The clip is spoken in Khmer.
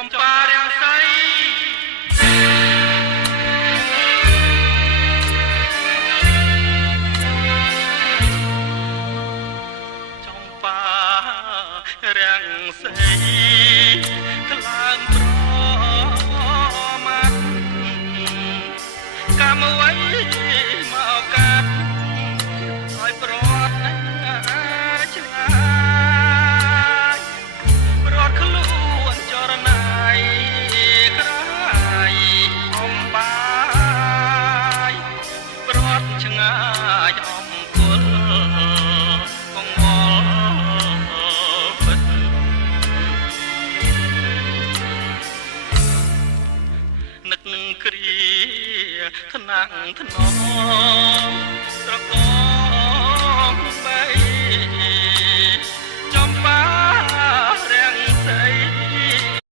ចំបារាំងសីចំបារាំងសីថ្លើមប្រមាត់កម្មអ្វីមកកាត់ឲ្យប្រត់ឆ្ងាយប្រត់ខ្លួនចរណៃក្រៃអំបាយប្រត់ឆ្ងាយអង្គលបងមល់ពិតនឹកនឹងគ្រាថ្នាក់ថ្នមត្រកងបី